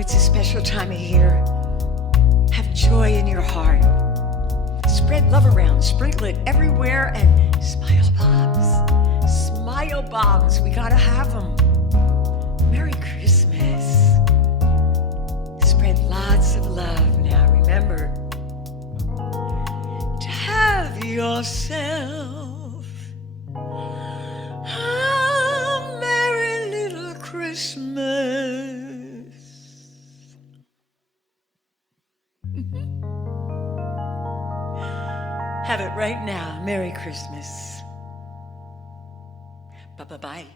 it's a special time of year. Have joy in your heart. Spread love around, sprinkle it everywhere, and smile bombs. Smile bombs, we gotta have them. Merry Christmas. Spread lots of love now. Remember to have yourself a merry little Christmas. Have it right now. Merry Christmas. Bye-bye-bye.